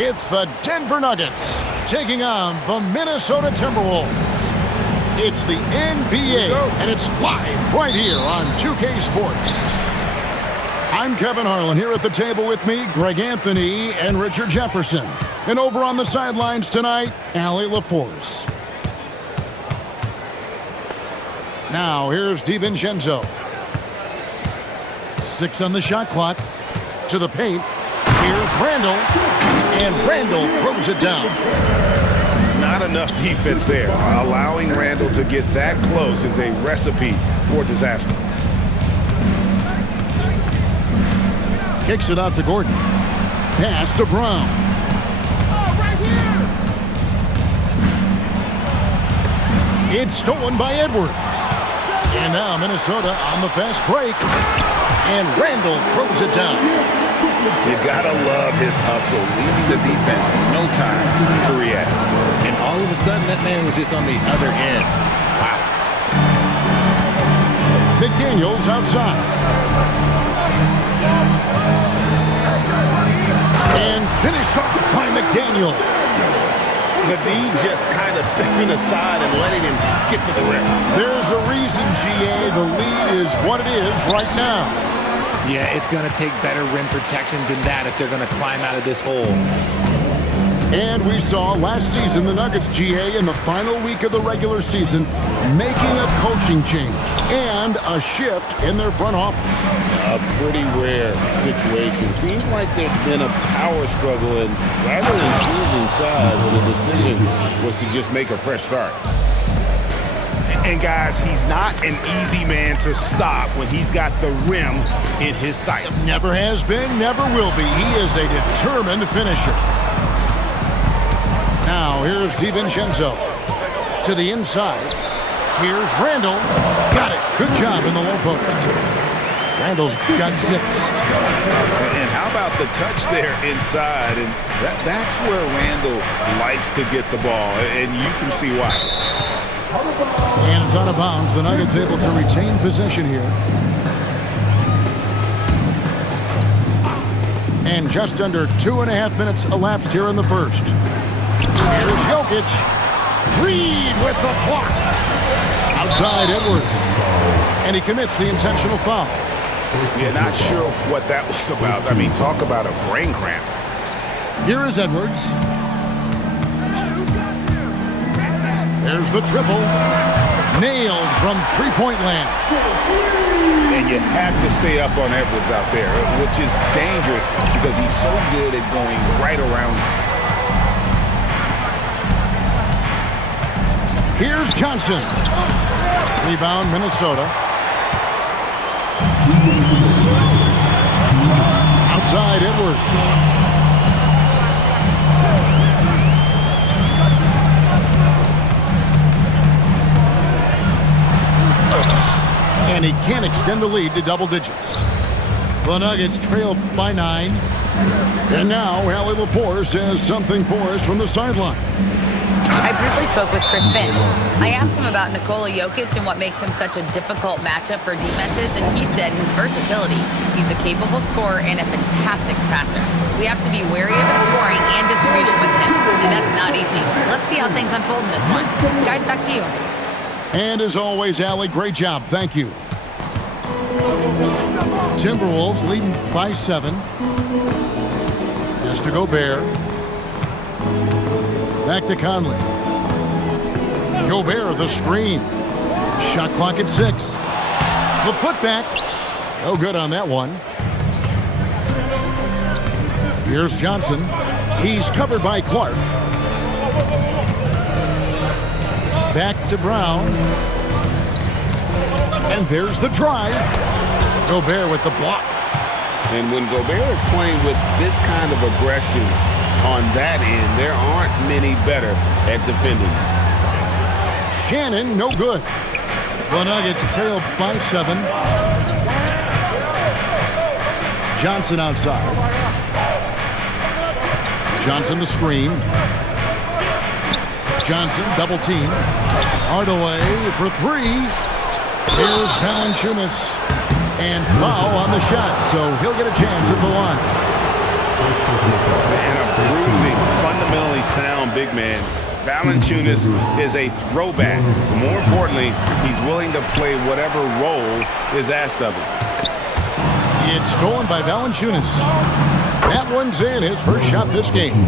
It's the Denver Nuggets taking on the Minnesota Timberwolves. It's the NBA, and it's live right here on 2K Sports. I'm Kevin Harlan. Here at the table with me, Greg Anthony and Richard Jefferson. And over on the sidelines tonight, Allie LaForce. Now, here's DiVincenzo. 6 on the shot clock. To the paint. Here's Randall. And Randall throws it down. Not enough defense there. Allowing Randall to get that close is a recipe for disaster. Kicks it out to Gordon. Pass to Brown. It's stolen by Edwards. And now Minnesota on the fast break. And Randall throws it down. You gotta love his hustle, leaving the defense no time to react. And all of a sudden, that man was just on the other end. Wow. McDaniels outside. And finished off by McDaniel. The D just kind of stepping aside and letting him get to the rim. There's a reason, GA, the lead is what it is right now. Yeah, it's going to take better rim protection than that if they're going to climb out of this hole. And we saw last season the Nuggets, GA, in the final week of the regular season, making a coaching change and a shift in their front office. A pretty rare situation. Seems like there's been a power struggle, and rather than choosing sides, the decision was to just make a fresh start. And guys, he's not an easy man to stop when he's got the rim in his sights. Never has been, never will be. He is a determined finisher. Now, here's DiVincenzo to the inside. Here's Randall. Got it. Good job in the low post. Randall's got 6. And how about the touch there inside? And that's where Randall likes to get the ball, and you can see why. And it's out of bounds. The Nuggets able to retain possession here. And just under 2.5 minutes elapsed here in the first. Here's Jokic. Reed with the block. Outside Edwards. And he commits the intentional foul. Yeah, not sure what that was about. I mean, talk about a brain cramp. Here is Edwards. There's the triple. Nailed from three-point land. And you have to stay up on Edwards out there, which is dangerous because he's so good at going right around. Here's Johnson. Rebound, Minnesota. Outside Edwards. And he can't extend the lead to double digits. The Nuggets trail by 9. And now Allie LaForce has something for us from the sideline. I briefly spoke with Chris Finch. I asked him about Nikola Jokic and what makes him such a difficult matchup for defenses, and he said his versatility. He's a capable scorer and a fantastic passer. We have to be wary of his scoring and distribution with him, and that's not easy. Let's see how things unfold in this one. Guys, back to you. And as always, Allie, great job. Thank you. Timberwolves leading by 7. Has to Gobert. Back to Conley. Gobert, the screen. Shot clock at 6. The putback. No good on that one. Here's Johnson. He's covered by Clark. Back to Brown. And there's the drive. Gobert with the block. And when Gobert is playing with this kind of aggression on that end, there aren't many better at defending. Shannon, no good. The Nuggets trail by 7. Johnson outside. Johnson the screen. Johnson double team. Hardaway for 3. Here's Valanciunas. And foul on the shot, so he'll get a chance at the line. And a bruising fundamentally sound big man. Valanciunas is a throwback. More importantly, he's willing to play whatever role is asked of him. It's stolen by Valanciunas. That one's in, his first shot this game.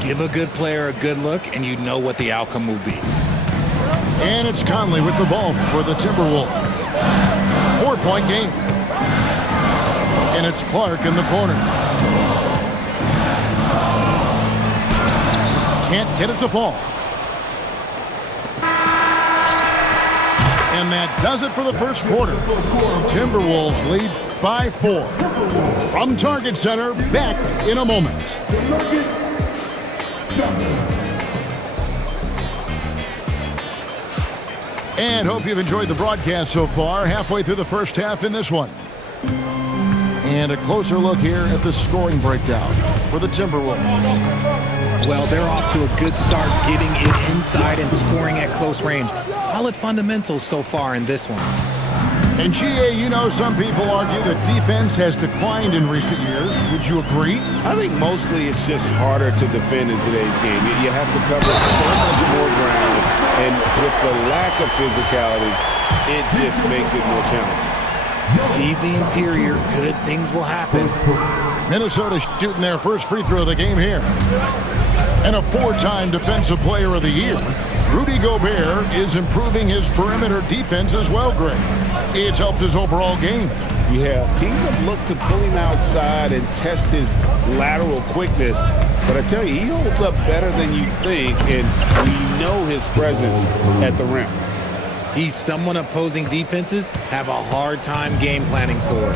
Give a good player a good look, and you know what the outcome will be. And it's Conley with the ball for the Timberwolves. 4-point game. And it's Clark in the corner. Can't get it to fall. And that does it for the first quarter. Timberwolves lead by 4. From Target Center, back in a moment. And hope you've enjoyed the broadcast so far. Halfway through the first half in this one. And a closer look here at the scoring breakdown for the Timberwolves. Well, they're off to a good start getting it inside and scoring at close range. Solid fundamentals so far in this one. And GA, you know, some people argue that defense has declined in recent years. Would you agree? I think mostly it's just harder to defend in today's game. You have to cover so much more ground, and with the lack of physicality, it just makes it more challenging. Feed the interior, good things will happen. Minnesota shooting their first free throw of the game here. And a 4-time Defensive Player of the Year, Rudy Gobert is improving his perimeter defense as well, Greg. It's helped his overall game. Yeah, teams have looked to pull him outside and test his lateral quickness. But I tell you, he holds up better than you think, and we know his presence at the rim. He's someone opposing defenses have a hard time game planning for.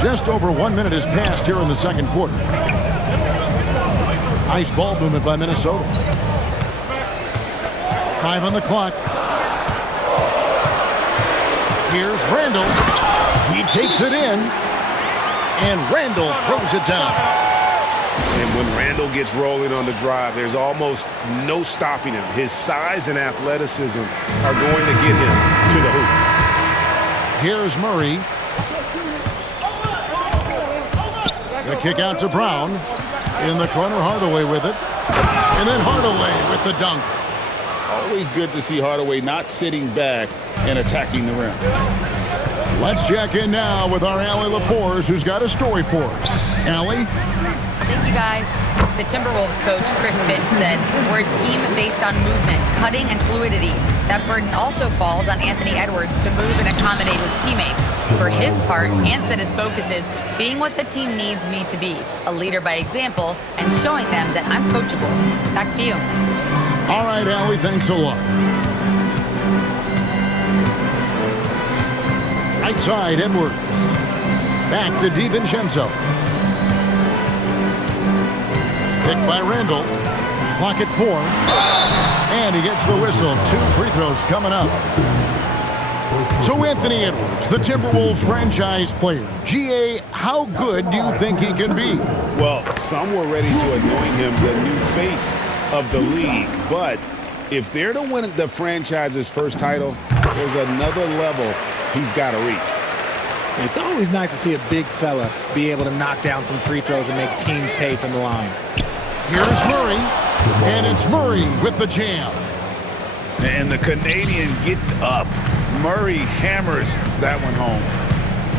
Just over 1 minute has passed here in the second quarter. Nice ball movement by Minnesota. 5 on the clock. Here's Randall. He takes it in. And Randall throws it down. And when Randall gets rolling on the drive, there's almost no stopping him. His size and athleticism are going to get him to the hoop. Here's Murray. The kick out to Brown. In the corner, Hardaway with it. And then Hardaway with the dunk. Always good to see Hardaway not sitting back and attacking the rim. Let's check in now with our Allie LaForce, who's got a story for us. Allie? Thank you, guys. The Timberwolves coach, Chris Finch, said, "We're a team based on movement, cutting, and fluidity. That burden also falls on Anthony Edwards to move and accommodate his teammates. For his part, Ant said his focus is being what the team needs me to be, a leader by example, and showing them that I'm coachable." Back to you. All right, Allie, thanks a lot. Right side, Edwards. Back to DiVincenzo. Picked by Randall. Clock at 4. And he gets the whistle. 2 free throws coming up. So Anthony Edwards, the Timberwolves franchise player. GA, how good do you think he can be? Well, some were ready to anoint him the new face of the league. But if they're to win the franchise's first title, there's another level he's got to reach. It's always nice to see a big fella be able to knock down some free throws and make teams pay from the line. Here's Murray, and it's Murray with the jam. And the Canadian getting up. Murray hammers that one home.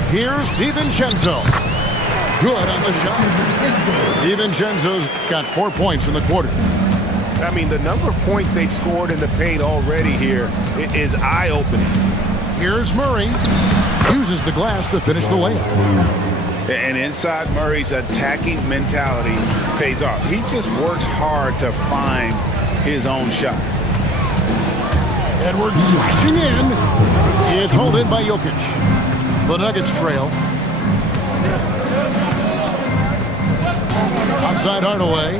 Here's DiVincenzo. Good on the shot. DiVincenzo's got 4 points in the quarter. I mean, the number of points they've scored in the paint already here is eye-opening. Here's Murray. Uses the glass to finish the layup. And inside Murray's attacking mentality pays off. He just works hard to find his own shot. Edwards slashing in. It's hauled in by Jokic. The Nuggets trail. Outside Hardaway.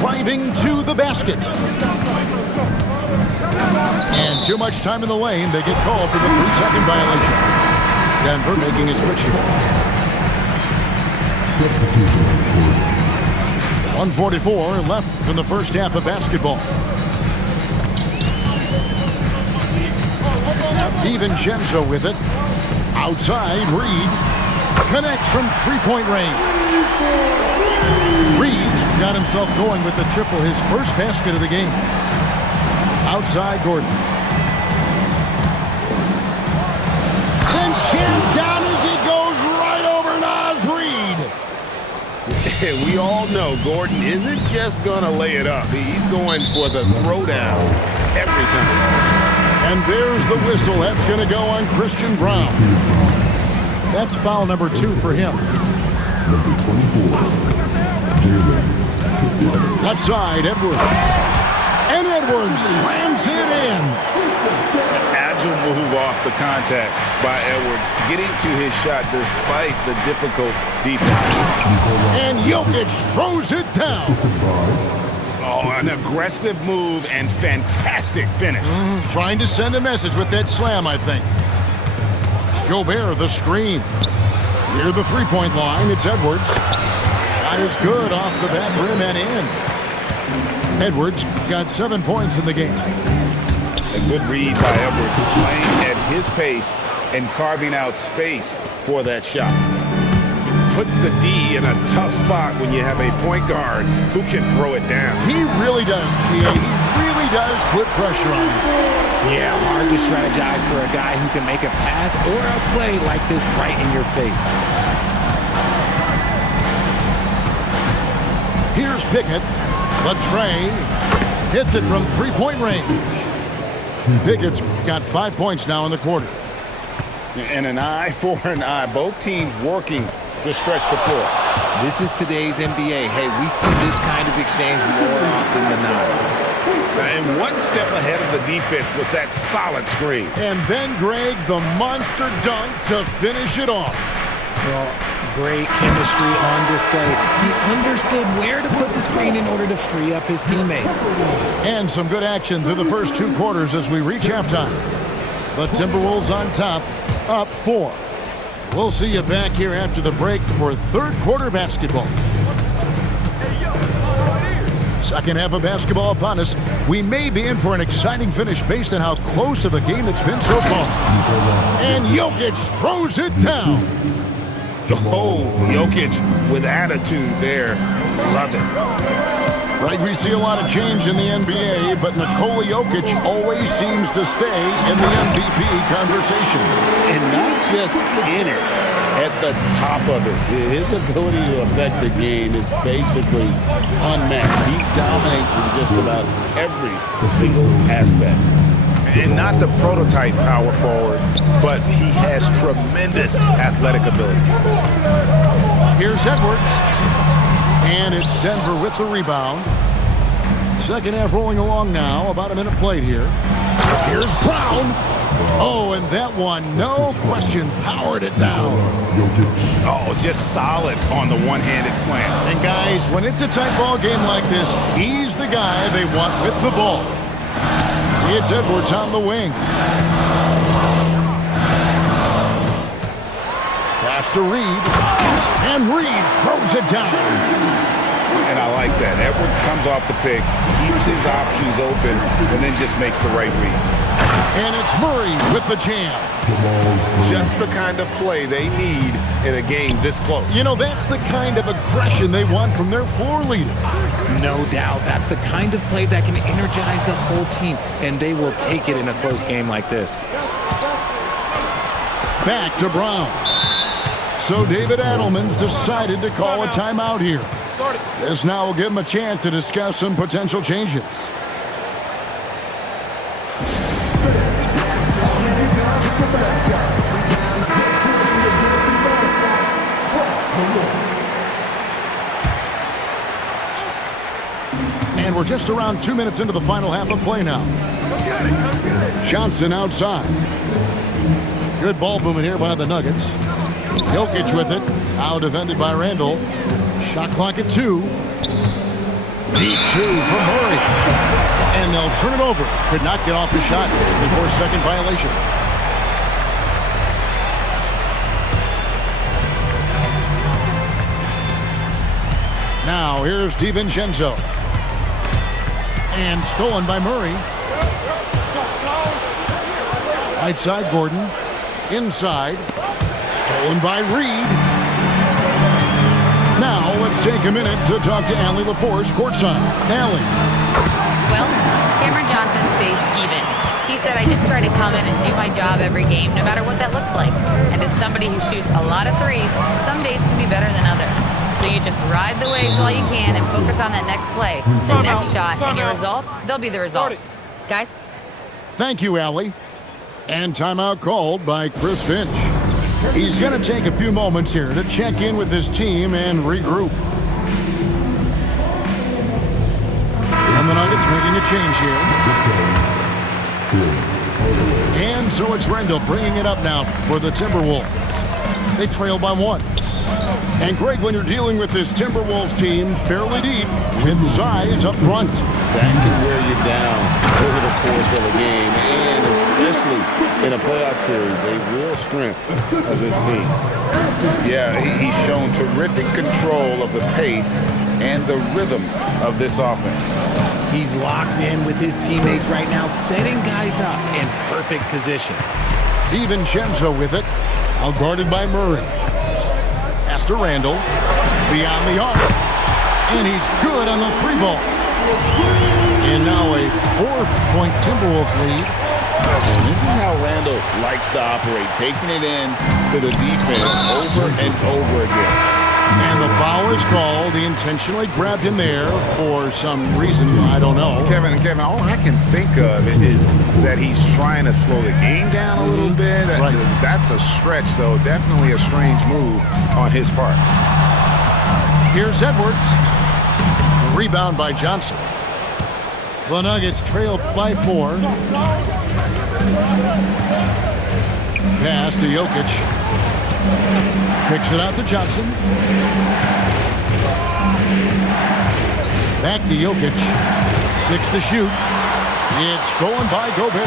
Driving to the basket. And too much time in the lane. They get called for the 3-second violation. Denver making a switch here. 1:44 left in the first half of basketball. DiVincenzo with it. Outside, Reed. Connects from three-point range. Reed got himself going with the triple, his first basket of the game. Outside Gordon. And jammed down as he goes right over Naz Reid. We all know Gordon isn't just going to lay it up. He's going for the throwdown every time. And there's the whistle. That's going to go on Christian Braun. That's foul number 2 for him. Left side, Edwards. And Edwards slams it in. An agile move off the contact by Edwards, getting to his shot despite the difficult defense. And Jokic throws it down. Oh, an aggressive move and fantastic finish. Trying to send a message with that slam, I think. Gobert, the screen. Near the three-point line, it's Edwards. Shot is good off the back rim and in. Edwards got 7 points in the game. A good read by Edwards, playing at his pace and carving out space for that shot. Puts the D in a tough spot when you have a point guard who can throw it down. He really does, GA. He really does put pressure on him. Yeah, hard to strategize for a guy who can make a pass or a play like this right in your face. Here's Pickett. But Trey hits it from three-point range. Pickett's got 5 points now in the quarter. And an eye for an eye. Both teams working to stretch the floor. This is today's NBA. Hey, we see this kind of exchange more often than not. And one step ahead of the defense with that solid screen. And then, Greg, the monster dunk to finish it off. Well, great chemistry on display. He understood where to put the screen in order to free up his teammate. And some good action through the first 2 quarters as we reach halftime. The Timberwolves on top, up 4. We'll see you back here after the break for third quarter basketball. Second half of basketball upon us. We may be in for an exciting finish based on how close of a game it's been so far. And Jokic throws it down. Oh, Jokic with attitude there. Love it. Right, we see a lot of change in the NBA, but Nikola Jokic always seems to stay in the MVP conversation. And not just in it, at the top of it. His ability to affect the game is basically unmatched. He dominates in just about every single aspect. And not the prototype power forward, but he has tremendous athletic ability. Here's Edwards. And it's Denver with the rebound. Second half rolling along now. About a minute played here. Here's Brown. Oh, and that one, no question, powered it down. Oh, just solid on the one-handed slam. And guys, when it's a tight ball game like this, he's the guy they want with the ball. It's Edwards on the wing. Pass to Reed. And Reed throws it down. And I like that. Edwards comes off the pick, keeps his options open, and then just makes the right read. And it's Murray with the jam. Just the kind of play they need in a game this close. You know, that's the kind of aggression they want from their floor leader. No doubt. That's the kind of play that can energize the whole team, and they will take it in a close game like this. Back to Brown. So David Adelman's decided to call a timeout here. This now will give him a chance to discuss some potential changes. And we're just around 2 minutes into the final half of play now. Johnson outside. Good ball movement here by the Nuggets. Jokic with it. Now defended by Randall. Shot clock at 2. Deep 2 for Murray. And they'll turn it over. Could not get off the shot before second violation. Now here's DiVincenzo. And stolen by Murray. Right side Gordon. Inside. Stolen by Reed. let's take a minute to talk to Allie LaForce courtside. Allie. Well, Cameron Johnson stays even. He said, I just try to come in and do my job every game, no matter what that looks like. And as somebody who shoots a lot of threes, some days can be better than others. So you just ride the waves while you can and focus on that next play, the next shot, and your results, they'll be the results. Guys? Thank you, Allie. And timeout called by Chris Finch. He's going to take a few moments here to check in with his team and regroup. And the Nuggets making a change here. And so it's Rendell bringing it up now for the Timberwolves. They trail by 1. And Greg, when you're dealing with this Timberwolves team fairly deep with size up front, that can wear you down over the course of a game, and especially in a playoff series, a real strength of this team. Yeah, he's shown terrific control of the pace and the rhythm of this offense. He's locked in with his teammates right now, setting guys up in perfect position. DiVincenzo with it, out guarded by Murray. Pass to Randall, beyond the arc, and he's good on the 3-ball. And now a 4-point Timberwolves lead. And this is how Randall likes to operate, taking it in to the defense over and over again. And the foul is called. He intentionally grabbed him there for some reason, I don't know. Kevin, all I can think of is that he's trying to slow the game down a little bit. Right. That's a stretch, though. Definitely a strange move on his part. Here's Edwards. Rebound by Johnson. The Nuggets trail by 4. Pass to Jokic. Kicks it out to Johnson. Back to Jokic. 6 to shoot. It's stolen by Gobert.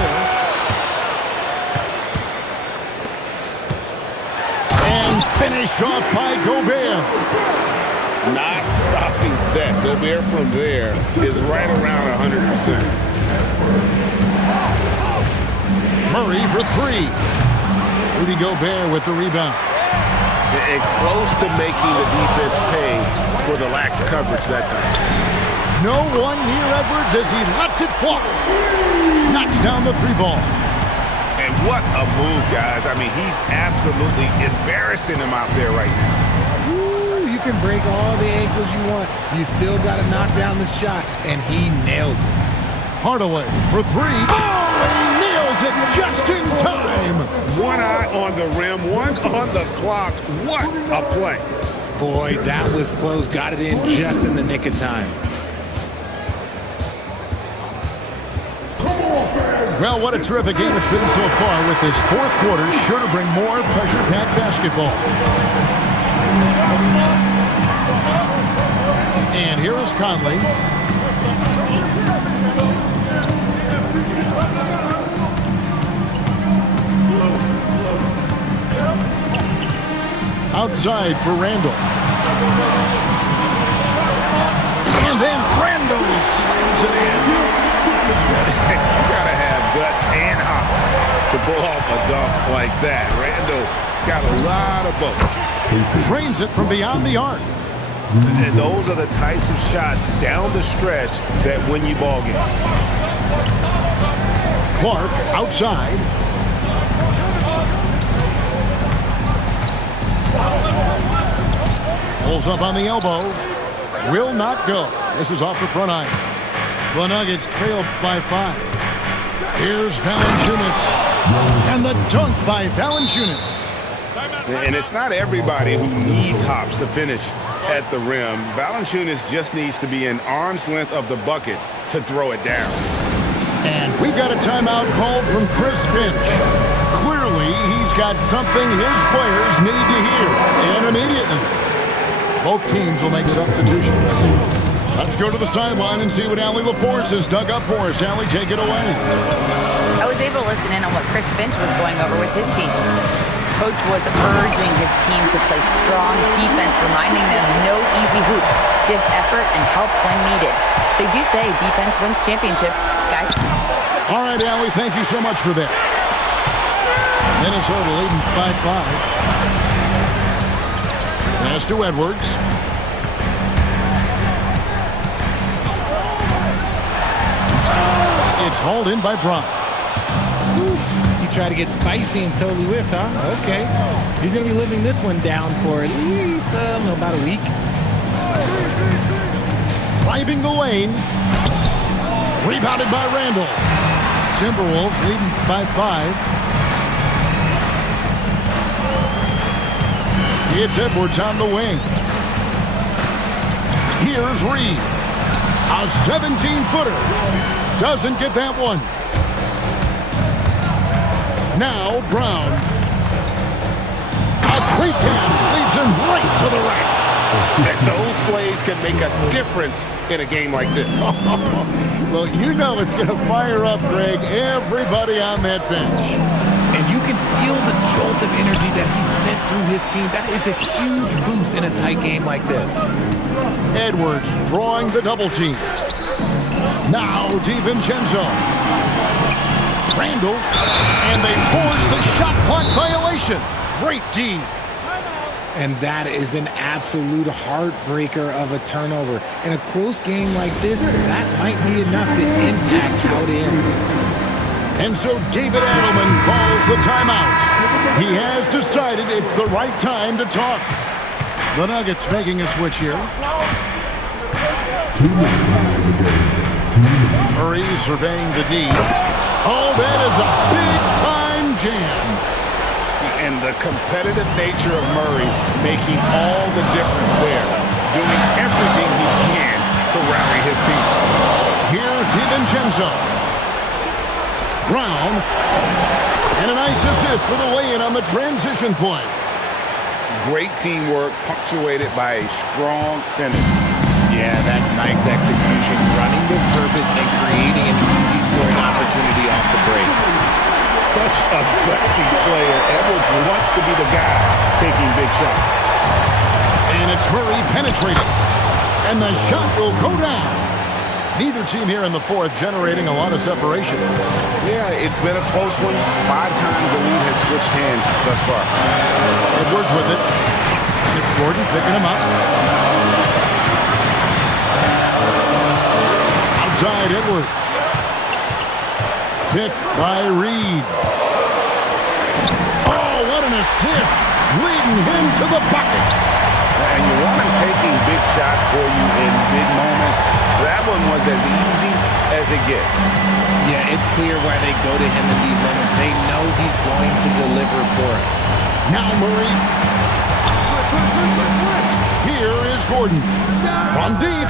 And finished off by Gobert. Not stopping that. Gobert from there is right around 100%. Murray for 3. Rudy Gobert with the rebound. It's close to making the defense pay for the lax coverage that time. No one near Edwards as he lets it fly. Knocks down the 3-ball. And what a move, guys. I mean, he's absolutely embarrassing him out there right now. Ooh, you can break all the ankles you want. You still got to knock down the shot, and he nails it. Hardaway for 3. Oh, he nails it just in time. One eye on the rim, one on the clock. What a play. Boy, that was close. Got it in just in the nick of time. Well, what a terrific game it's been so far, with this 4th quarter sure to bring more pressure-packed basketball. And here is Conley. Outside for Randall. And then Randall slams it in. You gotta have guts and hops to pull off a dunk like that. Randall got a lot of both. Drains it from beyond the arc. And those are the types of shots down the stretch that win you ball games. Clark outside. Pulls up on the elbow. Will not go. This is off the front iron. The Nuggets trail by 5. Here's Valanciunas. And the dunk by Valanciunas. And it's not everybody who needs hops to finish at the rim. Valanciunas just needs to be an arm's length of the bucket to throw it down. And we've got a timeout called from Chris Finch. Clearly, he's got something his players need to hear, and immediately. Both teams will make substitutions. Let's go to the sideline and see what Allie LaForce has dug up for us. Allie, take it away. I was able to listen in on what Chris Finch was going over with his team. Coach was urging his team to play strong defense, reminding them no easy hoops, give effort, and help when needed. They do say defense wins championships, guys. All right, Allie, thank you so much for that. Minnesota leading by 5. Pass to Edwards. It's hauled in by Brown. He tried to get spicy and totally whiffed, huh? Okay. He's going to be living this one down for at least, about a week. Driving the lane. Rebounded by Randall. Timberwolves leading by 5. It's Edwards on the wing. Here's Reed. A 17-footer. Doesn't get that one. Now Brown. A quick pass leads him right to the rack. And those plays can make a difference in a game like this. Well, you know it's going to fire up, Greg, everybody on that bench. And you can feel the jolt of energy that he sent through his team. That is a huge boost in a tight game like this. Edwards drawing the double team. Now DiVincenzo. Randall. And they force the shot clock violation. Great D. And that is an absolute heartbreaker of a turnover. In a close game like this, that might be enough to impact how it ends. And so David Adelman calls the timeout. He has decided it's the right time to talk. The Nuggets making a switch here. Murray surveying the D. Oh, that is a big-time jam. And the competitive nature of Murray making all the difference there, doing everything he can to rally his team. Here's DiVincenzo. Brown. And a nice assist for the lay-in on the transition point. Great teamwork punctuated by a strong finish. Yeah, that's nice execution, running with purpose and creating an easy scoring opportunity off the break. Such a gutsy player. Edwards wants to be the guy taking big shots. And it's Murray penetrating. And the shot will go down. Neither team here in the fourth generating a lot of separation. Yeah, it's been a close one. 5 times the lead has switched hands thus far. Edwards with it. It's Gordon picking him up. Outside Edwards. Picked by Reed. Oh, what an assist. Leading him to the bucket. And you want him taking big shots for you in big moments. That one was as easy as it gets. Yeah, it's clear why they go to him in these moments. They know he's going to deliver for it. Now Murray. Here is Gordon. From deep.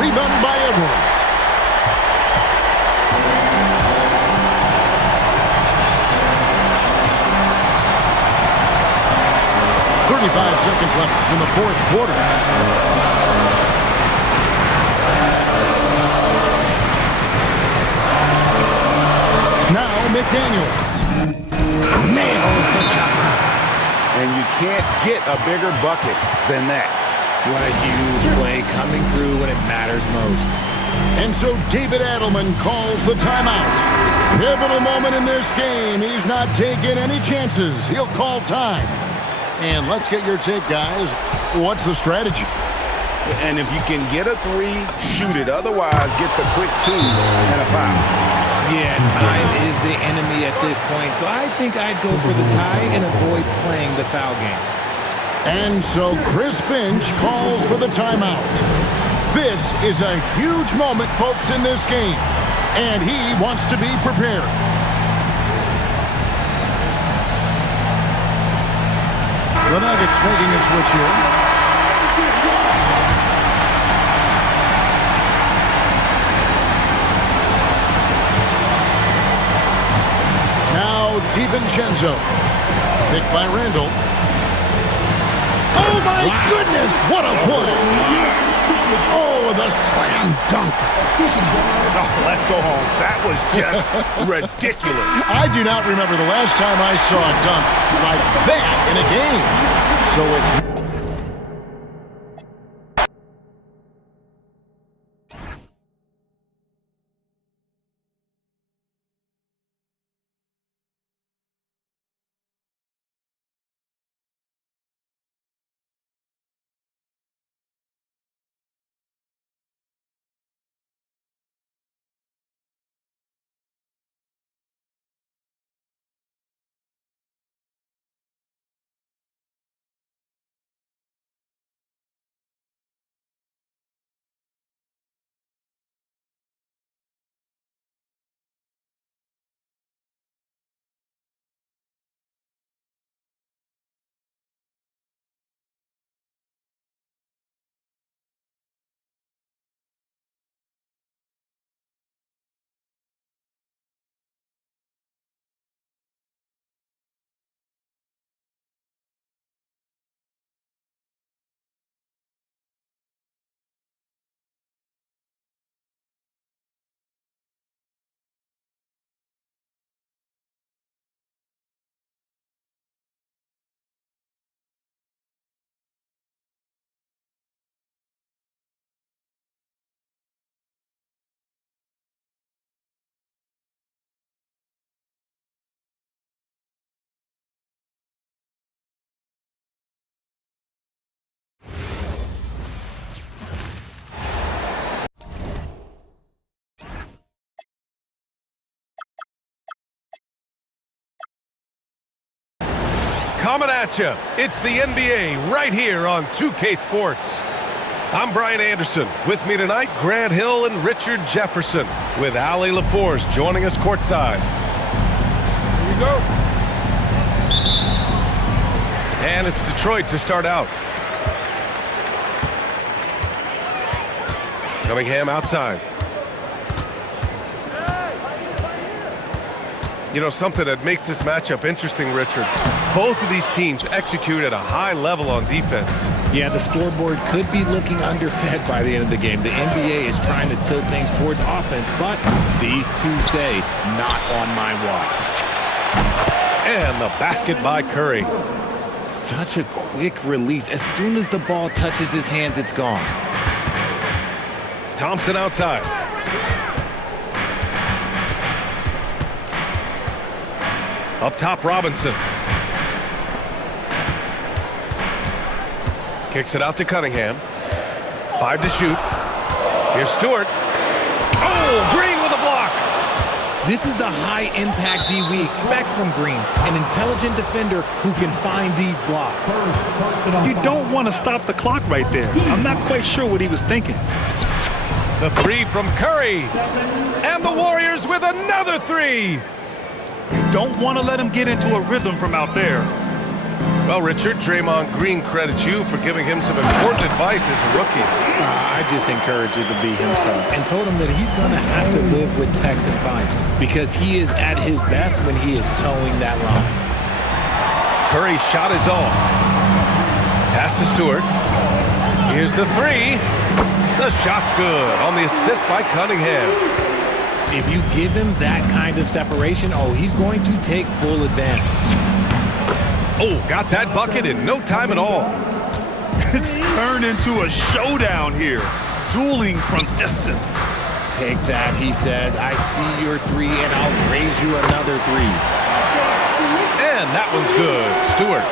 Rebounded by Edwards. 35 seconds left in the fourth quarter. Now McDaniel. Nails the shot. And you can't get a bigger bucket than that. What a huge play coming through when it matters most. And so David Adelman calls the timeout. Pivotal moment in this game. He's not taking any chances. He'll call time. And let's get your take, guys. What's the strategy? And if you can get a 3, shoot it. Otherwise, get the quick 2 and a foul. Yeah, time is the enemy at this point, so I think I'd go for the tie and avoid playing the foul game. And so Chris Finch calls for the timeout. This is a huge moment, folks, in this game. And he wants to be prepared. The Nuggets making a switch here. Now DiVincenzo. Picked by Randall. Oh my goodness, what a play! Oh, the slam dunk. Oh, let's go home. That was just ridiculous. I do not remember the last time I saw a dunk like that in a game. So it's coming at you. It's the NBA right here on 2K Sports. I'm Brian Anderson. With me tonight, Grant Hill and Richard Jefferson, with Allie LaForce joining us courtside. Here we go. And it's Detroit to start out. Cunningham outside. You know, something that makes this matchup interesting, Richard. Both of these teams execute at a high level on defense. Yeah, the scoreboard could be looking underfed by the end of the game. The NBA is trying to tilt things towards offense, but these two say, not on my watch. And the basket by Curry. Such a quick release. As soon as the ball touches his hands, it's gone. Thompson outside. Up top, Robinson. Kicks it out to Cunningham. 5 to shoot. Here's Stewart. Oh, Green with a block. This is the high-impact D we expect from Green, an intelligent defender who can find these blocks. You don't want to stop the clock right there. I'm not quite sure what he was thinking. The 3 from Curry. And the Warriors with another 3. You don't want to let him get into a rhythm from out there. Well, Richard, Draymond Green credits you for giving him some important advice as a rookie. I just encouraged him to be himself and told him that he's going to have to live with Tex and Vines because he is at his best when he is towing that line. Curry's shot is off. Pass to Stewart. Here's the 3. The shot's good on the assist by Cunningham. If you give him that kind of separation, he's going to take full advantage. Oh, got that bucket in no time at all. It's turned into a showdown here. Dueling from distance. Take that, he says. I see your 3, and I'll raise you another 3. And that one's good. Stewart.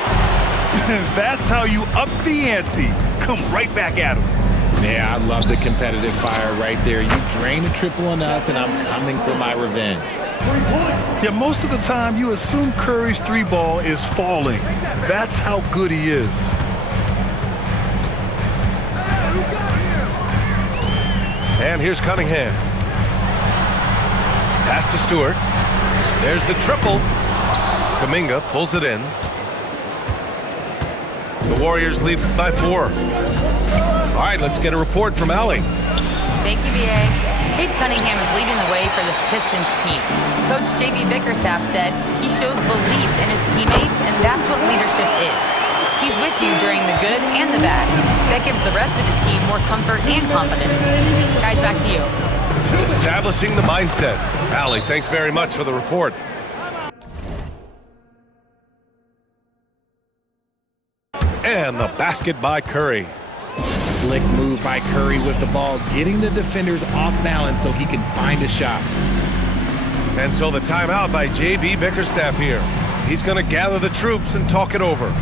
That's how you up the ante. Come right back at him. Yeah, I love the competitive fire right there. You drain a triple on us, and I'm coming for my revenge. Yeah, most of the time you assume Curry's 3-ball is falling. That's how good he is. And here's Cunningham. Pass to Stewart. There's the triple. Kuminga pulls it in. The Warriors lead by 4. All right, let's get a report from Allie. Thank you, B.A. Cade Cunningham is leading the way for this Pistons team. Coach J.B. Bickerstaff said he shows belief in his teammates, and that's what leadership is. He's with you during the good and the bad. That gives the rest of his team more comfort and confidence. Guys, back to you. Establishing the mindset. Allie, thanks very much for the report. And the basket by Curry. Slick move by Curry with the ball, getting the defenders off balance so he can find a shot. And so the timeout by J.B. Bickerstaff here. He's going to gather the troops and talk it over.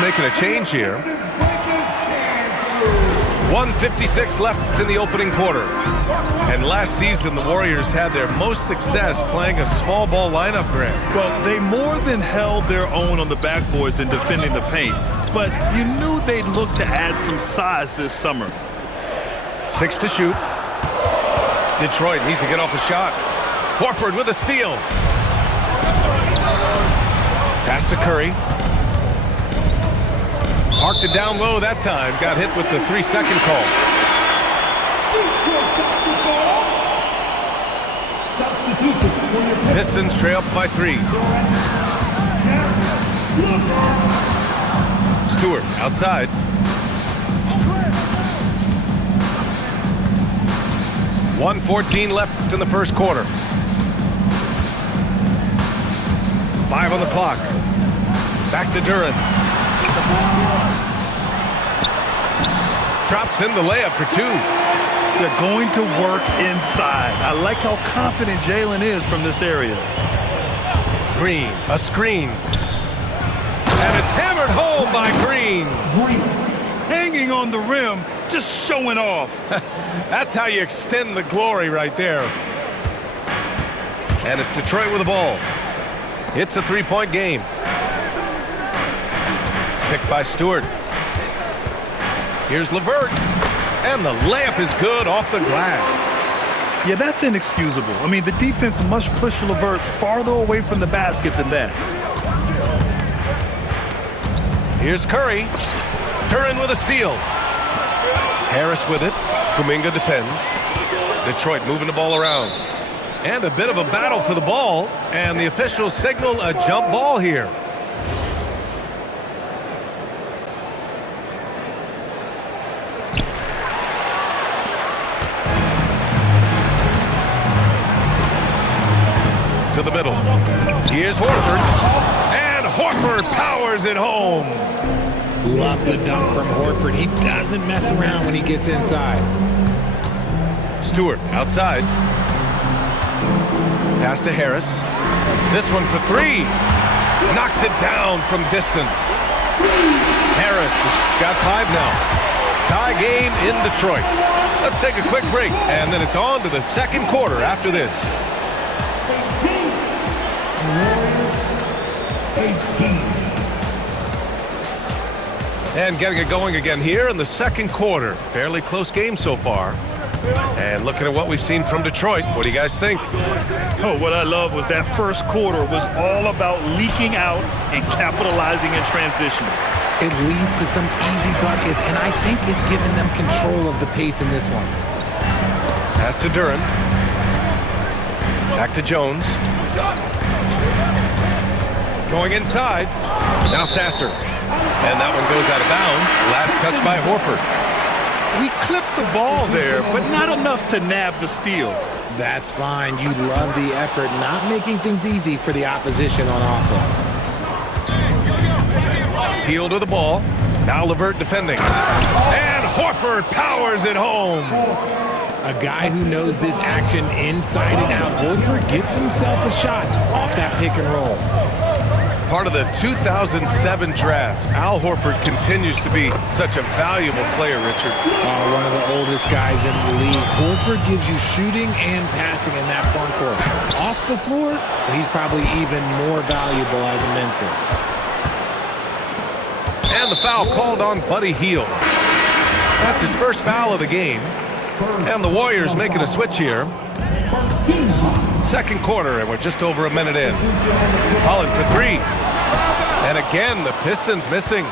Making a change here. 1:56 left in the opening quarter. And last season, the Warriors had their most success playing a small ball lineup, Grant. Well, they more than held their own on the backboards in defending the paint. But you knew they'd look to add some size this summer. 6 to shoot. Detroit needs to get off a shot. Horford with a steal. Pass to Curry. Parked it down low that time. Got hit with the 3-second call. Pistons trail up by 3. Stewart outside. .114 left in the first quarter. 5 on the clock. Back to Duren. Drops in the layup for 2. They're going to work inside. I like how confident Jalen is from this area. Green, a screen. And it's hammered home by Green. Hanging on the rim, just showing off. That's how you extend the glory right there. And it's Detroit with the ball. It's a 3-point game. Picked by Stewart. Here's LeVert. And the layup is good off the glass. Yeah, that's inexcusable. I mean, the defense must push LeVert farther away from the basket than that. Here's Curry. Duren with a steal. Harris with it. Kuminga defends. Detroit moving the ball around. And a bit of a battle for the ball. And the officials signal a jump ball here. To the middle. Here's Horford. And Horford powers it home. Love the dunk from Horford. He doesn't mess around when he gets inside. Stewart outside. Pass to Harris. This one for 3. Knocks it down from distance. Harris has got 5 now. Tie game in Detroit. Let's take a quick break, and then it's on to the second quarter after this. 18. And getting it going again here in the second quarter. Fairly close game so far. And looking at what we've seen from Detroit, what do you guys think? Oh, what I love was that first quarter was all about leaking out and capitalizing in transition. It leads to some easy buckets, and I think it's given them control of the pace in this one. Pass to Duren. Back to Jones. Going inside. Now Sasser. And that one goes out of bounds. Last touch by Horford. He clipped the ball there, but not enough to nab the steal. That's fine. You love the effort, not making things easy for the opposition on offense. Heel to the ball. Now LeVert defending. And Horford powers it home. A guy who knows this action inside and out. Horford gets himself a shot off that pick and roll. Part of the 2007 draft, Al Horford continues to be such a valuable player, Richard. One of the oldest guys in the league. Horford gives you shooting and passing in that front court. Off the floor, he's probably even more valuable as a mentor. And the foul called on Buddy Hield. That's his first foul of the game. And the Warriors making a switch here. Second quarter, and we're just over a minute in. Holland for 3. And again, the Pistons missing.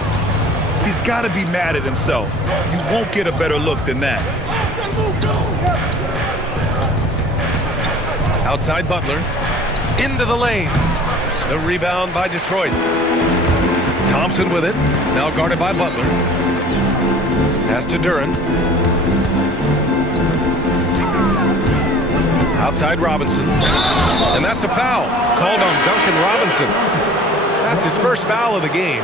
He's got to be mad at himself. You won't get a better look than that. Outside Butler. Into the lane. The rebound by Detroit. Thompson with it. Now guarded by Butler. Pass to Duren. Outside Robinson. And that's a foul called on Duncan Robinson. That's his first foul of the game.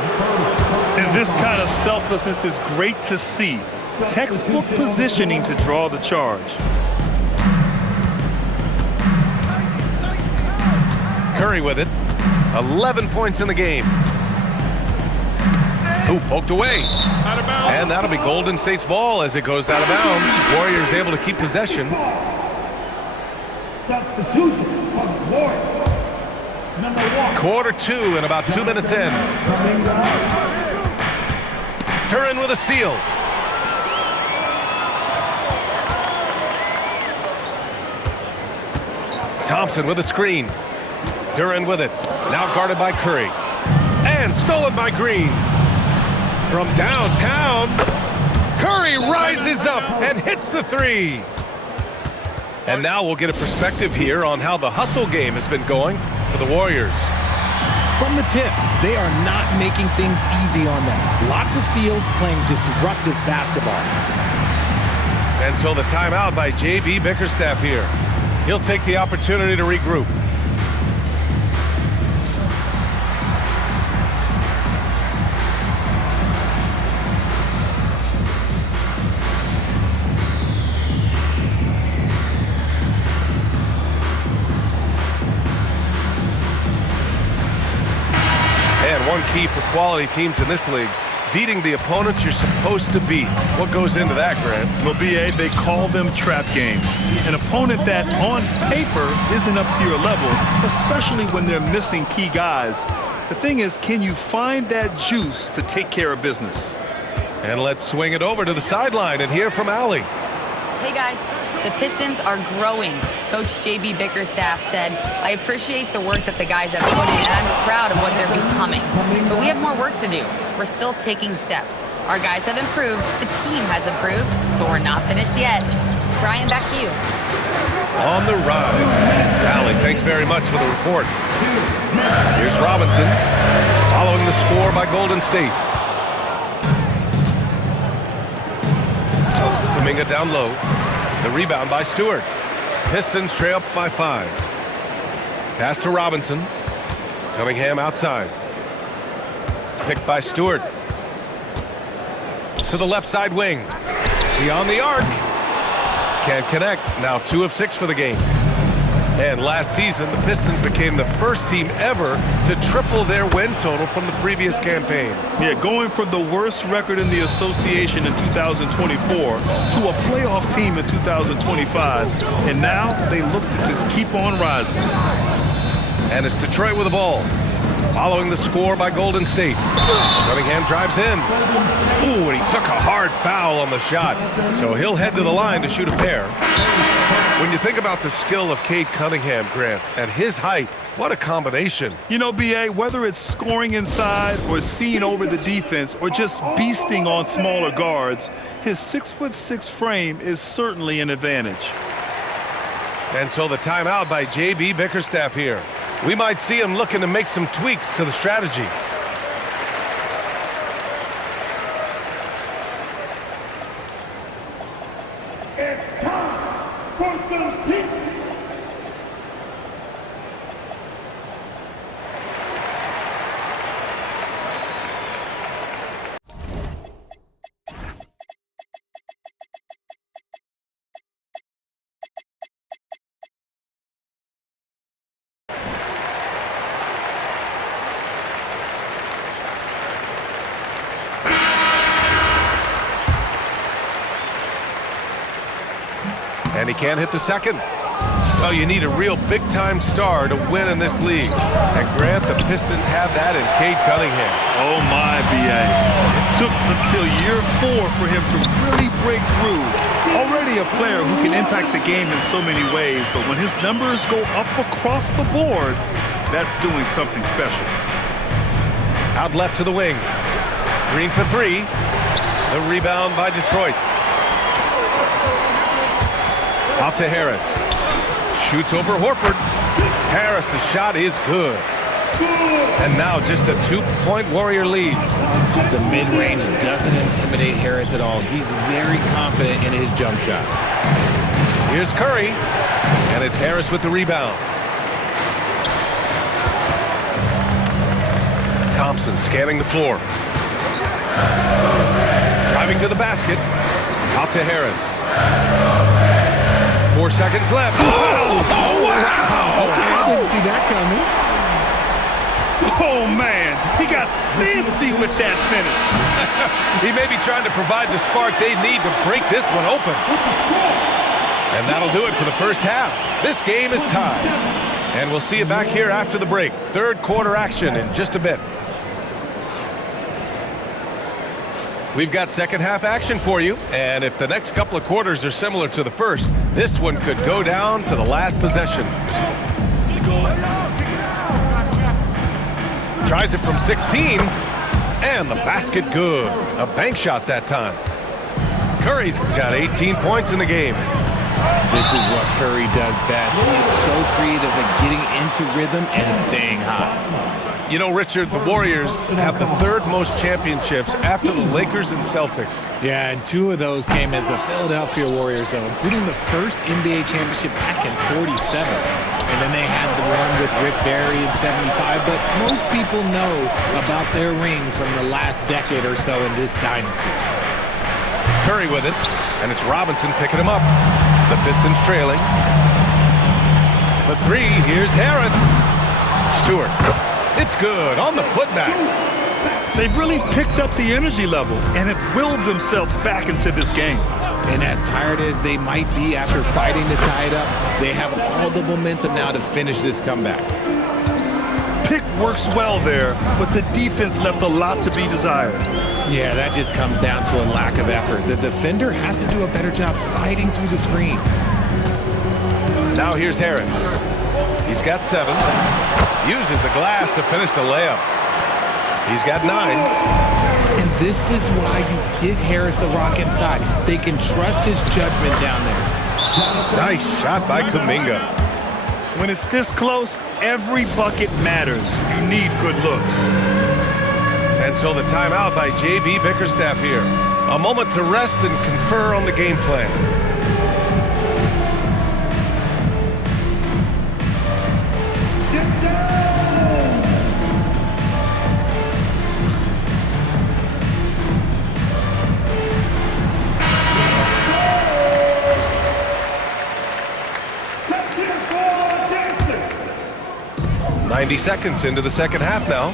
And this kind of selflessness is great to see. Textbook positioning to draw the charge. Curry with it. 11 points in the game. Ooh, poked away. And that'll be Golden State's ball as it goes out of bounds. Warriors able to keep possession. Substitution for the Warriors. Number 1. Quarter 2 and about 2 minutes in. Duren with a steal. Thompson with a screen. Duren with it. Now guarded by Curry. And stolen by Green. From downtown, Curry rises up and hits the three. And now we'll get a perspective here on how the hustle game has been going for the Warriors. From the tip, they are not making things easy on them. Lots of steals, playing disruptive basketball. And so the timeout by J.B. Bickerstaff here. He'll take the opportunity to regroup. And one key for quality teams in this league, beating the opponents you're supposed to beat. What goes into that, Grant? Well, B.A., they call them trap games. An opponent that, on paper, isn't up to your level, especially when they're missing key guys. The thing is, can you find that juice to take care of business? And let's swing it over to the sideline and hear from Allie. Hey guys, the Pistons are growing. Coach J.B. Bickerstaff said, I appreciate the work that the guys have put in, and I'm proud of what they're becoming. But we have more work to do. We're still taking steps. Our guys have improved, the team has improved, but we're not finished yet. Brian, back to you. On the rise. Allie, thanks very much for the report. Here's Robinson, following the score by Golden State. Kuminga down low. The rebound by Stewart. Pistons trail up by 5. Pass to Robinson. Cunningham outside. Picked by Stewart. To the left side wing. Beyond the arc. Can't connect. Now 2 of 6 for the game. And last season, the Pistons became the first team ever to triple their win total from the previous campaign. Yeah, going from the worst record in the association in 2024 to a playoff team in 2025. And now they look to just keep on rising. And it's Detroit with the ball. Following the score by Golden State. Cunningham drives in. Ooh, and he took a hard foul on the shot. So he'll head to the line to shoot a pair. When you think about the skill of Cade Cunningham, Grant, at his height, what a combination. You know, B.A., whether it's scoring inside or seeing over the defense or just beasting on smaller guards, his 6'6" frame is certainly an advantage. And so the timeout by J.B. Bickerstaff here. We might see him looking to make some tweaks to the strategy. It's time for some team. And he can't hit the second. Well, you need a real big-time star to win in this league. And Grant, the Pistons have that in Cade Cunningham. Oh my, B.A. It took until year 4 for him to really break through. Already a player who can impact the game in so many ways, but when his numbers go up across the board, that's doing something special. Out left to the wing. Green for 3. The rebound by Detroit. Out to Harris. Shoots over Horford. Harris' shot is good. And now just a 2-point Warrior lead. The mid-range doesn't intimidate Harris at all. He's very confident in his jump shot. Here's Curry. And it's Harris with the rebound. Thompson scanning the floor. Driving to the basket. Out to Harris. 4 seconds left. Oh, wow. Okay, I didn't see that coming. Oh, man. He got fancy with that finish. He may be trying to provide the spark they need to break this one open. And that'll do it for the first half. This game is tied. And we'll see you back here after the break. Third quarter action in just a bit. We've got second half action for you, and if the next couple of quarters are similar to the first, this one could go down to the last possession. Tries it from 16, And the basket good. A bank shot that time. Curry's got 18 points in the game. This is what Curry does best. He is so creative at getting into rhythm and staying hot. You know, Richard, the Warriors have the third most championships after the Lakers and Celtics. Yeah, and 2 of those came as the Philadelphia Warriors, though, including the first NBA championship back in '47. And then they had the one with Rick Barry in '75. But most people know about their rings from the last decade or so in this dynasty. Curry with it, and it's Robinson picking him up. The Pistons trailing. For 3, here's Harris. Stewart. It's good on the putback. They've really picked up the energy level and have willed themselves back into this game. And as tired as they might be after fighting to tie it up, they have all the momentum now to finish this comeback. Pick works well there, but the defense left a lot to be desired. Yeah, that just comes down to a lack of effort. The defender has to do a better job fighting through the screen. Now here's Harris. He's got 7. Uses the glass to finish the layup. He's got 9. And this is why you get Harris the rock inside. They can trust his judgment down there. Nice shot by Kuminga. When it's this close, every bucket matters. You need good looks. And so the timeout by J.B. Bickerstaff here. A moment to rest and confer on the game plan. Let's hear it for dancing. 90 seconds into the second half now.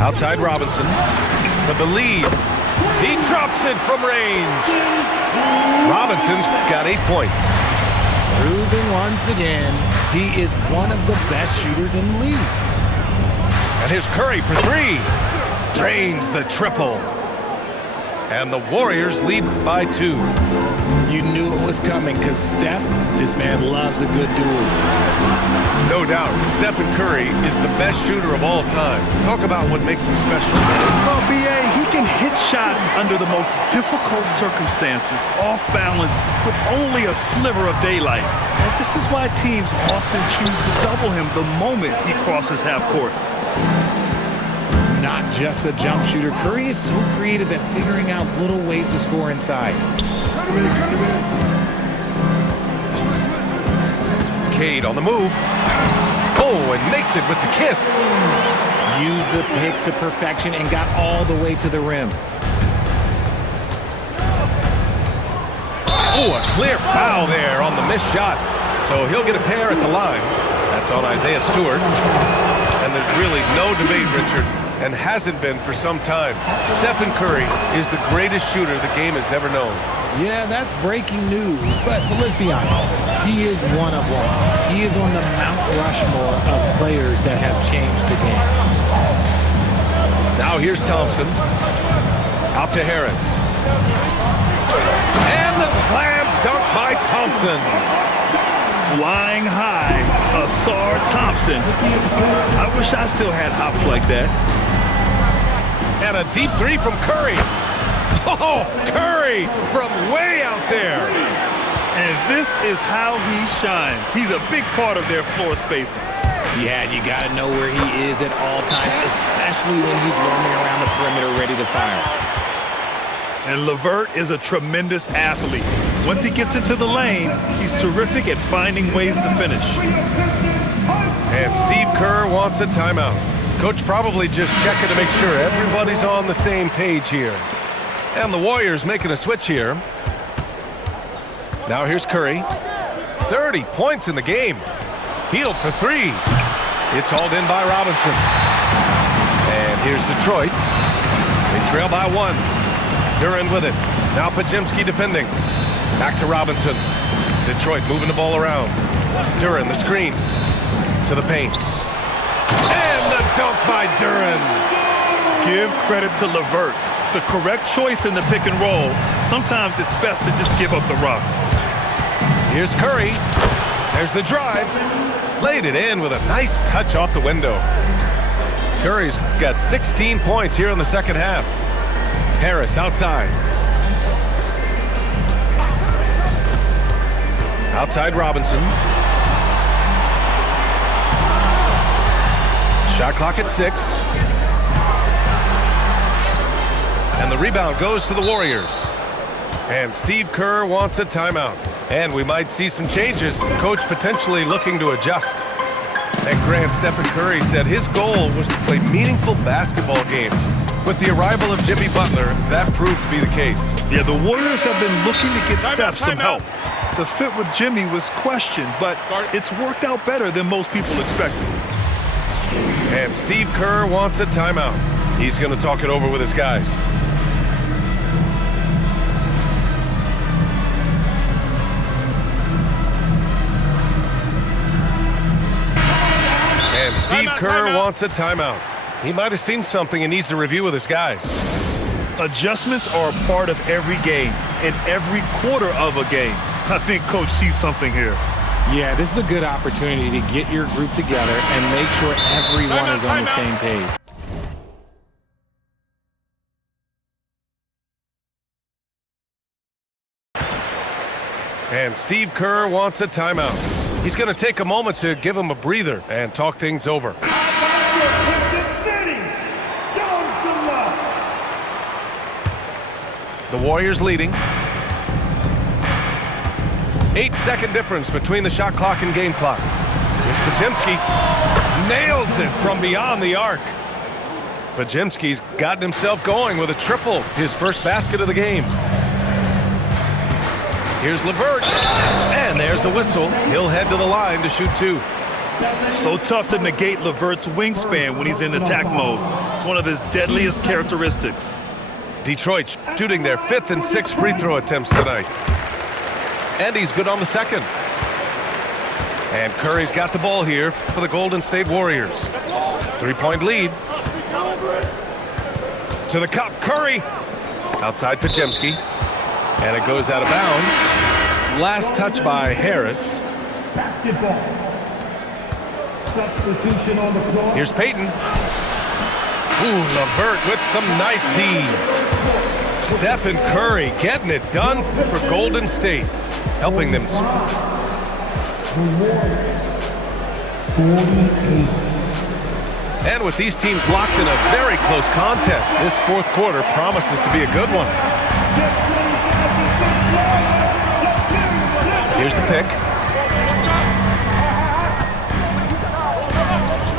Outside Robinson for the lead. He drops it from range. Robinson's got 8 points. Proving once again, he is one of the best shooters in the league. And here's Curry for 3. Drains the triple. And the Warriors lead by 2. You knew it was coming because Steph, this man loves a good duel. No doubt, Stephen Curry is the best shooter of all time. Talk about what makes him special. Well, B.A., he can hit shots under the most difficult circumstances, off balance, with only a sliver of daylight. And this is why teams often choose to double him the moment he crosses half court. Not just a jump shooter, Curry is so creative at figuring out little ways to score inside. Cade on the move. Oh, and makes it with the kiss. Used the pick to perfection and got all the way to the rim. Oh, a clear foul there on the missed shot. So he'll get a pair at the line. That's on Isaiah Stewart. And there's really no debate, Richard, and hasn't been for some time. Stephen Curry is the greatest shooter the game has ever known. Yeah, that's breaking news, but let's be honest. He is one of one. He is on the Mount Rushmore of players that have changed the game. Now here's Thompson. Out to Harris. And the slam dunk by Thompson. Flying high, Ausar Thompson. I wish I still had hops like that. And a deep 3 from Curry. Oh, Curry from way out there. And this is how he shines. He's a big part of their floor spacing. Yeah, and you got to know where he is at all times, especially when he's roaming around the perimeter ready to fire. And LeVert is a tremendous athlete. Once he gets into the lane, he's terrific at finding ways to finish. And Steve Kerr wants a timeout. Coach probably just checking to make sure everybody's on the same page here. And the Warriors making a switch here. Now here's Curry. 30 points in the game. Healed for 3. It's hauled in by Robinson. And here's Detroit. They trail by 1. Duren with it. Now Podziemski defending. Back to Robinson. Detroit moving the ball around. Duren, the screen. To the paint. And the dunk by Duren. Give credit to LeVert. The correct choice in the pick and roll. Sometimes it's best to just give up the rock. Here's Curry. There's the drive. Laid it in with a nice touch off the window. Curry's got 16 points here in the second half. Harris outside. Outside Robinson. Shot clock at 6. And the rebound goes to the Warriors. And Steve Kerr wants a timeout. And we might see some changes. Coach potentially looking to adjust. And Grant, Stephen Curry said his goal was to play meaningful basketball games. With the arrival of Jimmy Butler, that proved to be the case. Yeah, the Warriors have been looking to get Steph some help. The fit with Jimmy was questioned, but it's worked out better than most people expected. And Steve Kerr wants a timeout. He's going to talk it over with his guys. And Steve Kerr wants a timeout. He might have seen something and needs to review with his guys. Adjustments are a part of every game and every quarter of a game. I think Coach sees something here. Yeah, this is a good opportunity to get your group together and make sure everyone is on the same page. And Steve Kerr wants a timeout. He's going to take a moment to give him a breather and talk things over. The Warriors leading. 8-second difference between the shot clock and game clock. Here's Podziemski. Nails it from beyond the arc. Podziemski's gotten himself going with a triple, his first basket of the game. Here's LeVert, and there's a whistle. He'll head to the line to shoot 2. So tough to negate LeVert's wingspan when he's in attack mode. It's one of his deadliest characteristics. Detroit shooting their 5th and 6th free throw attempts tonight. And he's good on the second. And Curry's got the ball here for the Golden State Warriors. 3-point lead. To the cup, Curry. Outside Podziemski. And it goes out of bounds. Last touch by Harris. Basketball. Substitution on the floor. Here's Payton. Ooh, LeVert with some nice D. Stephen Curry getting it done for Golden State. Helping them. 48. And with these teams locked in a very close contest, this fourth quarter promises to be a good one. Here's the pick.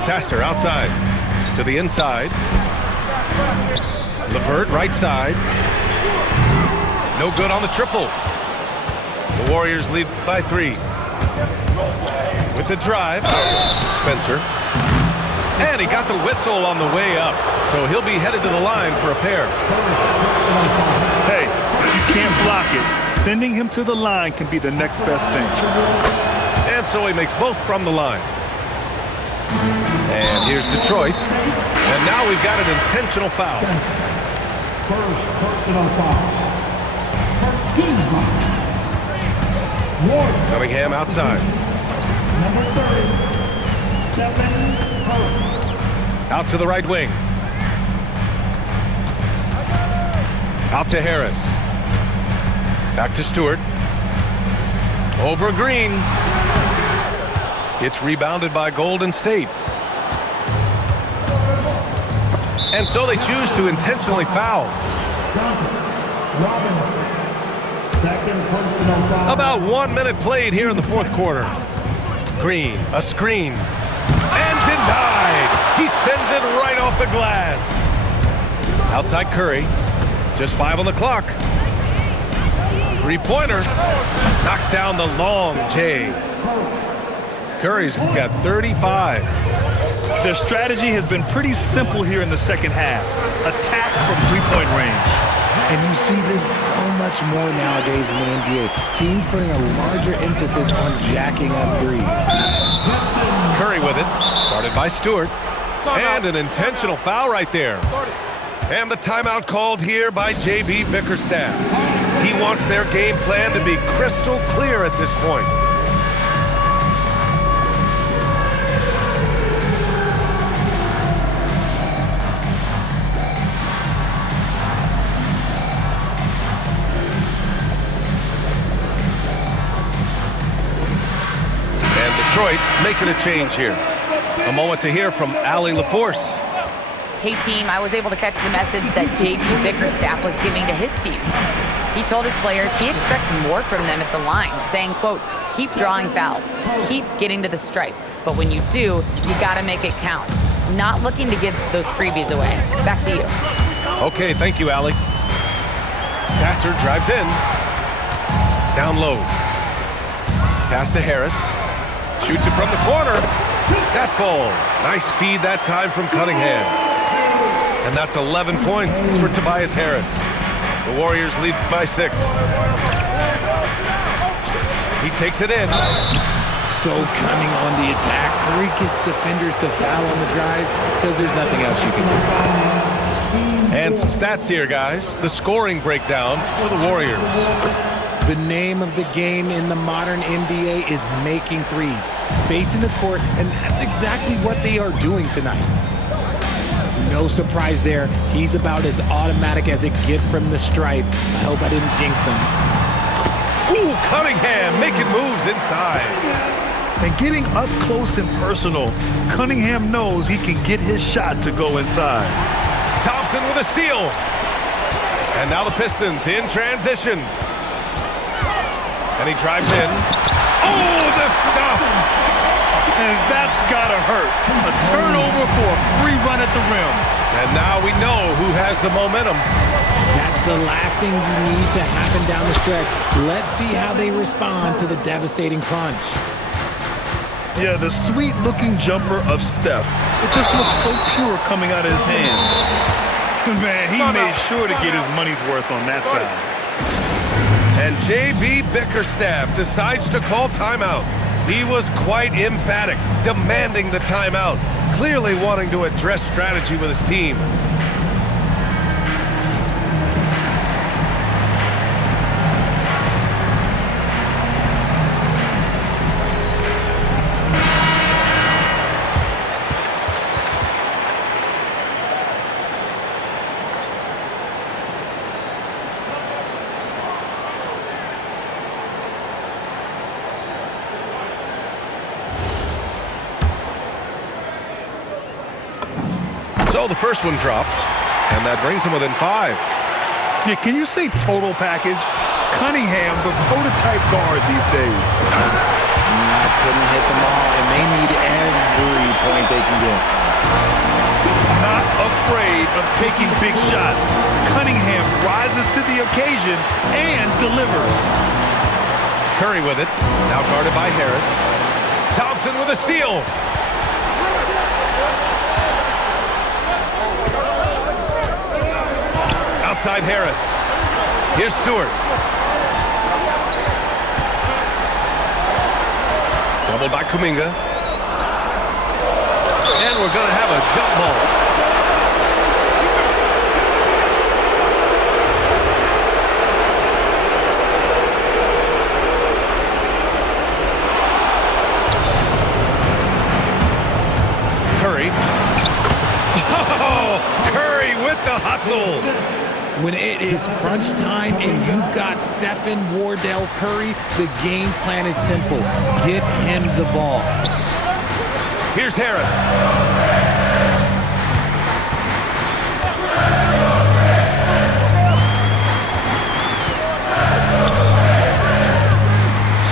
Sasser outside to the inside. LeVert right side. No good on the triple. The Warriors lead by 3. With the drive, Spencer. And he got the whistle on the way up. So he'll be headed to the line for a pair. Hey, you can't block it. Sending him to the line can be the next best thing. And so he makes both from the line. And here's Detroit. And now we've got an intentional foul. First personal foul. First team foul. Warriors. Cunningham outside. Number 30, Stephen Curry. Out to the right wing. Out to Harris. Back to Stewart. Over Green. It's rebounded by Golden State. And so they choose to intentionally foul. Robinson. Second personal foul. About 1 minute played here in the fourth quarter. Green, a screen. And denied. He sends it right off the glass. Outside Curry. Just 5 on the clock. Three-pointer. Knocks down the long J. Curry's got 35. Their strategy has been pretty simple here in the second half. Attack from three-point range. And you see this so much more nowadays in the NBA. Teams putting a larger emphasis on jacking up threes. Curry with it. Guarded by Stewart. And an intentional foul right there. And the timeout called here by J.B. Bickerstaff. He wants their game plan to be crystal clear at this point. Detroit making a change here. A moment to hear from Allie LaForce. Hey team, I was able to catch the message that J.B. Bickerstaff was giving to his team. He told his players he expects more from them at the line, saying, quote, keep drawing fouls, keep getting to the stripe, but when you do, you gotta make it count. Not looking to give those freebies away. Back to you. Okay, thank you, Allie. Sasser drives in. Down low. Pass to Harris. Shoots it from the corner. That falls. Nice feed that time from Cunningham. And that's 11 points for Tobias Harris. The Warriors lead by 6. He takes it in. So cunning on the attack. Curry gets defenders to foul on the drive because there's nothing else you can do. And some stats here, guys. The scoring breakdown for the Warriors. The name of the game in the modern NBA is making threes, spacing the court, and that's exactly what they are doing tonight. No surprise there. He's about as automatic as it gets from the stripe. I hope I didn't jinx him. Ooh, Cunningham making moves inside. And getting up close and personal, Cunningham knows he can get his shot to go inside. Thompson with a steal. And now the Pistons in transition. And he drives in. Oh, the stuff! And that's gotta hurt. A turnover for a free run at the rim. And now we know who has the momentum. That's the last thing you need to happen down the stretch. Let's see how they respond to the devastating punch. Yeah, the sweet-looking jumper of Steph. It just looks so pure coming out of his hands. Man, he made sure to get his money's worth on that foul. And J.B. Bickerstaff decides to call timeout. He was quite emphatic, demanding the timeout, clearly wanting to address strategy with his team. So the first one drops, and that brings him within 5. Yeah, can you say total package? Cunningham, the prototype guard these days. I couldn't hit them all, and they need every point they can get. Not afraid of taking big shots. Cunningham rises to the occasion and delivers. Curry with it, now guarded by Harris. Thompson with a steal. Outside Harris. Here's Stewart. Doubled by Kuminga. And we're going to have a jump ball. Curry. Oh, Curry with the hustle. When it is crunch time and you've got Stephen Wardell Curry, the game plan is simple. Get him the ball. Here's Harris.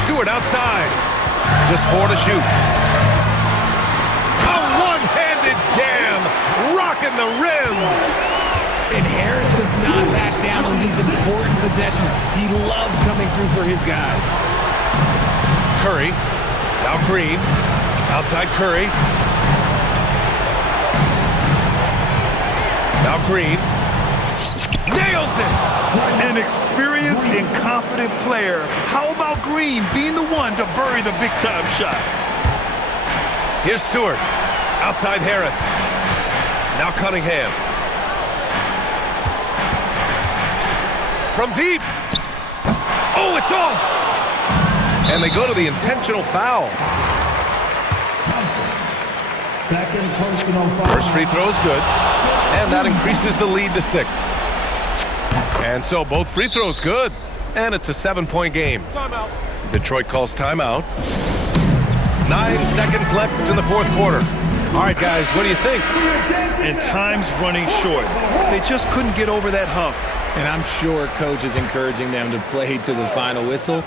Stewart outside. Just 4 to shoot. A one-handed jam. Rocking the rim. And Harris does not back down on these important possessions. He loves coming through for his guys. Curry. Now Green. Outside Curry. Now Green. Nails it! An experienced and confident player. How about Green being the one to bury the big-time shot? Here's Stewart. Outside Harris. Now Cunningham. From deep. Oh, it's off. And they go to the intentional foul. Second personal foul. First free throw is good. And that increases the lead to 6. And so both free throws good. And it's a 7-point game. Timeout. Detroit calls timeout. 9 seconds left in the fourth quarter. All right, guys, what do you think? And time's running short. They just couldn't get over that hump. And I'm sure coach is encouraging them to play to the final whistle.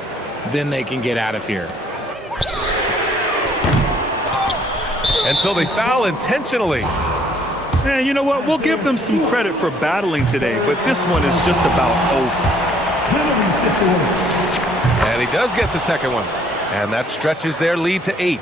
Then they can get out of here. And so they foul intentionally. And you know what? We'll give them some credit for battling today, but this one is just about over. And he does get the second one. And that stretches their lead to 8.